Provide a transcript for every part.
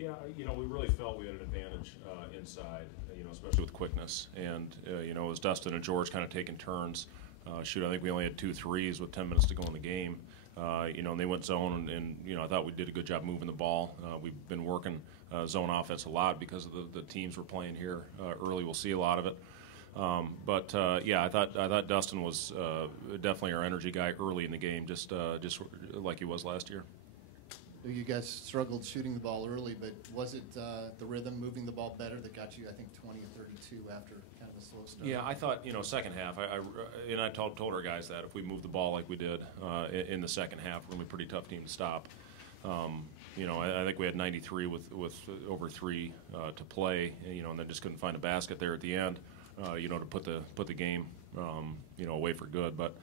Yeah, we really felt we had an advantage inside, especially with quickness. And, it was Dustin and George kind of taking turns. I think we only had 2 threes with 10 minutes to go in the game. And they went zone, and I thought we did a good job moving the ball. We've been working zone offense a lot because of the teams we're playing here early. We'll see a lot of it. I thought Dustin was definitely our energy guy early in the game, just like he was last year. You guys struggled shooting the ball early, but was it the rhythm, moving the ball better that got you, I think, 20 or 32 after kind of a slow start? Yeah, I thought, second half, I told our guys that if we moved the ball like we did in the second half, we're going to be a pretty tough team to stop. I think we had 93 with over 3 to play, and then just couldn't find a basket there at the end, to put the game, away for good. But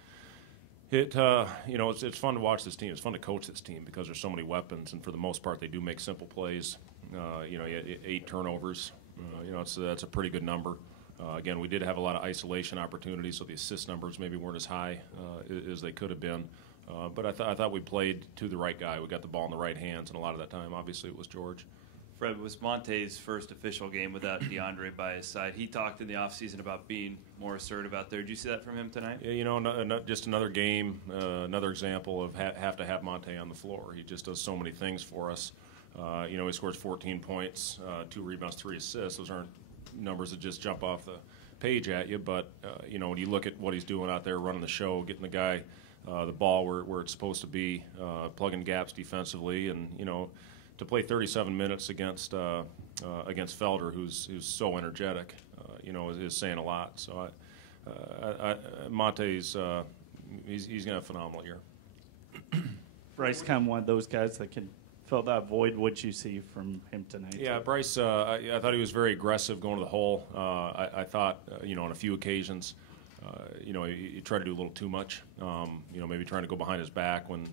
it's fun to watch this team. It's fun to coach this team because there's so many weapons, and for the most part, they do make simple plays. You had 8 turnovers. That's a pretty good number. Again, we did have a lot of isolation opportunities, so the assist numbers maybe weren't as high as they could have been. But I thought we played to the right guy. We got the ball in the right hands, and a lot of that time, obviously, it was George. Fred, was Monte's first official game without DeAndre by his side. He talked in the offseason about being more assertive out there. Did you see that from him tonight? Yeah, just another game, another example of have to have Monte on the floor. He just does so many things for us. He scores 14 points, 2 rebounds, 3 assists. Those aren't numbers that just jump off the page at you, but, when you look at what he's doing out there, running the show, getting the guy the ball where it's supposed to be, plugging gaps defensively, and, to play 37 minutes against Felder, who's so energetic, is saying a lot. So Monte's he's going to have a phenomenal year. Bryce, kind of one of those guys that can fill that void. What'd you see from him tonight? Yeah, Bryce, I thought he was very aggressive going to the hole. I thought, on a few occasions, he tried to do a little too much. Maybe trying to go behind his back when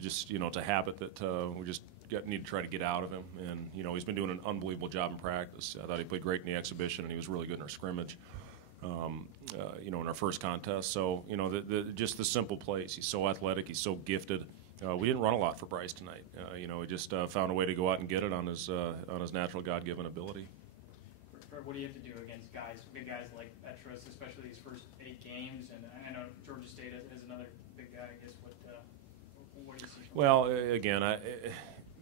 just, it's a habit that we just need to try to get out of him. And, he's been doing an unbelievable job in practice. I thought he played great in the exhibition, and he was really good in our scrimmage, in our first contest. So, just the simple plays. He's so athletic. He's so gifted. We didn't run a lot for Bryce tonight. He just found a way to go out and get it on his natural God-given ability. What do you have to do against big guys like Petras, especially these first 8 games? And I know Georgia State has another big guy. I guess what do you see? Well, again,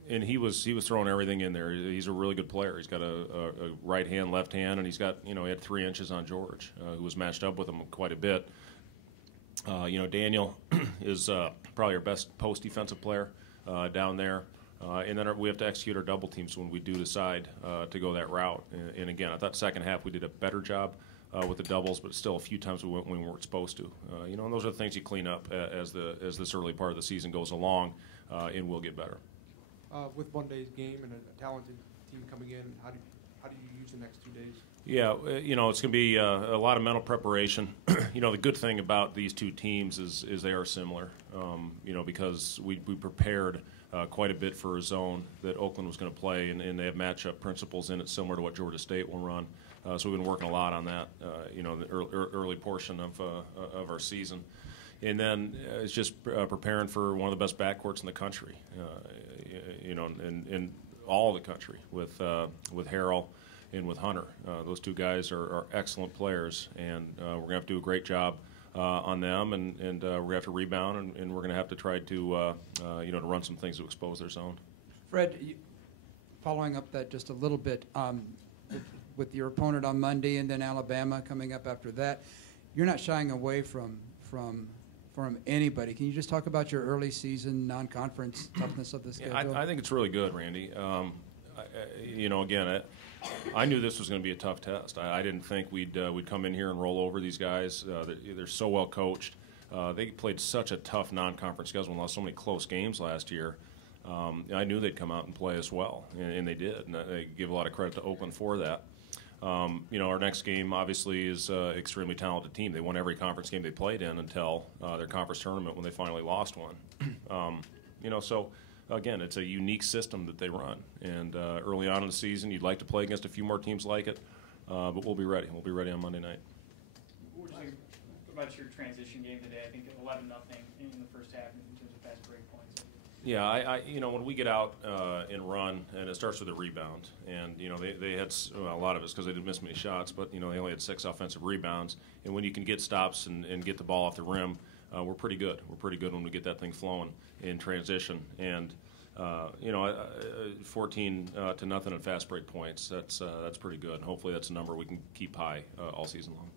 and he was throwing everything in there. He's a really good player. He's got a right hand, left hand, and he's got he had 3 inches on George, who was matched up with him quite a bit. Daniel is probably our best post defensive player down there. And then we have to execute our double teams when we do decide to go that route. And again, I thought second half we did a better job with the doubles, but still a few times we went when we weren't supposed to. And those are the things you clean up as this early part of the season goes along, and we'll get better. With one day's game and a talented team coming in, how do you use the next 2 days? Yeah, it's going to be a lot of mental preparation. The good thing about these 2 teams is they are similar, because we prepared quite a bit for a zone that Oakland was going to play, and they have matchup principles in it similar to what Georgia State will run. So we've been working a lot on that, the early portion of our season. And then it's just preparing for one of the best backcourts in the country, in all of the country with Harrell and with Hunter. Those 2 guys are excellent players, and we're going to have to do a great job on them, and we're going to have to rebound, and we're going to have to try to to run some things to expose their zone. Fred, following up that just a little bit, with your opponent on Monday and then Alabama coming up after that, you're not shying away from anybody. Can you just talk about your early season non-conference toughness of the schedule? I think it's really good, Randy. Again, I knew this was going to be a tough test. I didn't think we'd come in here and roll over these guys. They're so well coached. They played such a tough non-conference schedule and lost so many close games last year. I knew they'd come out and play as well, and they did. And I give a lot of credit to Oakland for that. Our next game obviously is an extremely talented team. They won every conference game they played in until their conference tournament when they finally lost one. So again, it's a unique system that they run. And early on in the season, you'd like to play against a few more teams like it, but we'll be ready. We'll be ready on Monday night. What would you think about your transition game today? I think 11-0 in the first half in terms of fast break points. Yeah, when we get out and run, and it starts with a rebound, and they had a lot of it's because they didn't miss many shots, but they only had 6 offensive rebounds, and when you can get stops and get the ball off the rim, we're pretty good. We're pretty good when we get that thing flowing in transition, and 14 to nothing at fast break points. That's pretty good. Hopefully, that's a number we can keep high all season long.